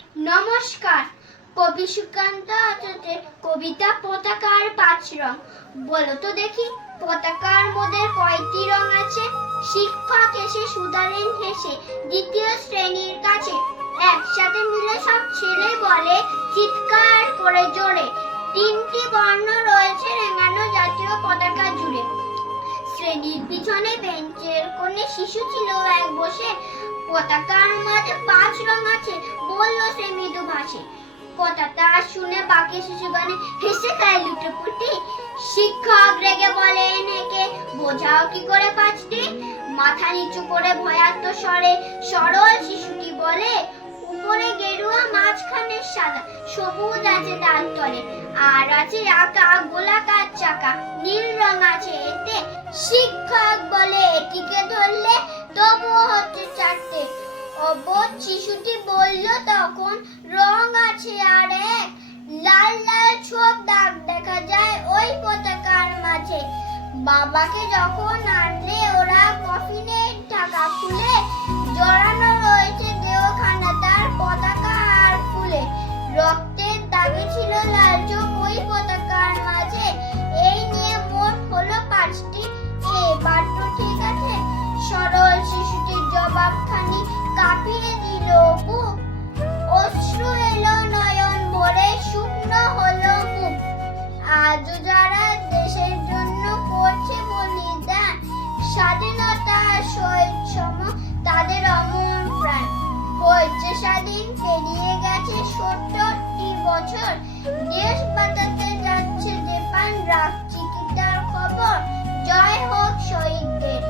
নমস্কার। কবি সুকান্ত আচার্যের কবিতা পতাকার 5 রং। বলো তো দেখি, পতাকার মধ্যে কয়টি রং আছে? শিক্ষক এসে শুধালেন হেসে দ্বিতীয় শ্রেণীর কাছে। একসাথে মিলে সব ছেলে বলে চিৎকার করে জোরে, 3টি বর্ণ রয়েছে রেঙানো জাতীয় পতাকা জুড়ে। শ্রেণীর পিছনে বেঞ্চের কোণে শিশু ছিল এক বসে। পতাকার মাঝে 5 রং আছে, বলল সে মৃদু ভাষে। কথাটা শুনে বাকি শিশুগণে হেসে খায় লুটোপুটি। শিক্ষক রেগে বলেন একে বোঝাও কি করে 5টি? মাথা নিচু করে ভয়ার্ত স্বরে সরল শিশুটি বলে, উপরে গেরুয়া মাঝখানে সাদা, সবুজ আছে তার তলে, আর আছে আঁকা গোলাকার চাকা, নীল রং আছে এতে। শিক্ষক বলে এটিকে ধরলে তবুও হচ্ছে 4টে। অবোধ শিশুটি বলল তখন রং আছে আর এক, লাল লাল ছোপ দাগ দেখা যায় ওই পতাকার মাঝে। বাবাকে যখন আনলে ওরা কফিনের ঢাকা খুলে, জড়ানো রয়েছে দেহখানা তার পতাকা আর ফুলে। রক্তের দাগে ছিল লাল চোখ ওই পতাকার মাঝে। এই নিয়ে মোট হলো 5টি, এবার তো ঠিক আছে? সরল শিশুটির জবাবখানি কাঁপিয়ে দিল বুক, অশ্রু এলো নয়ন ভরে, শুকনো হলো মুখ। আজও যারা দেশের জন্য করছে বলিদান, স্বাধীনতা শহীদ সম তাদের অমর প্রাণ। হয়েছে স্বাধীন, পেরিয়ে গেছে 70টি বছর, দেশ বাঁচাতে যাচ্ছে যে প্রাণ, রাখছি কি তার খবর? জয় হোক শহীদদের।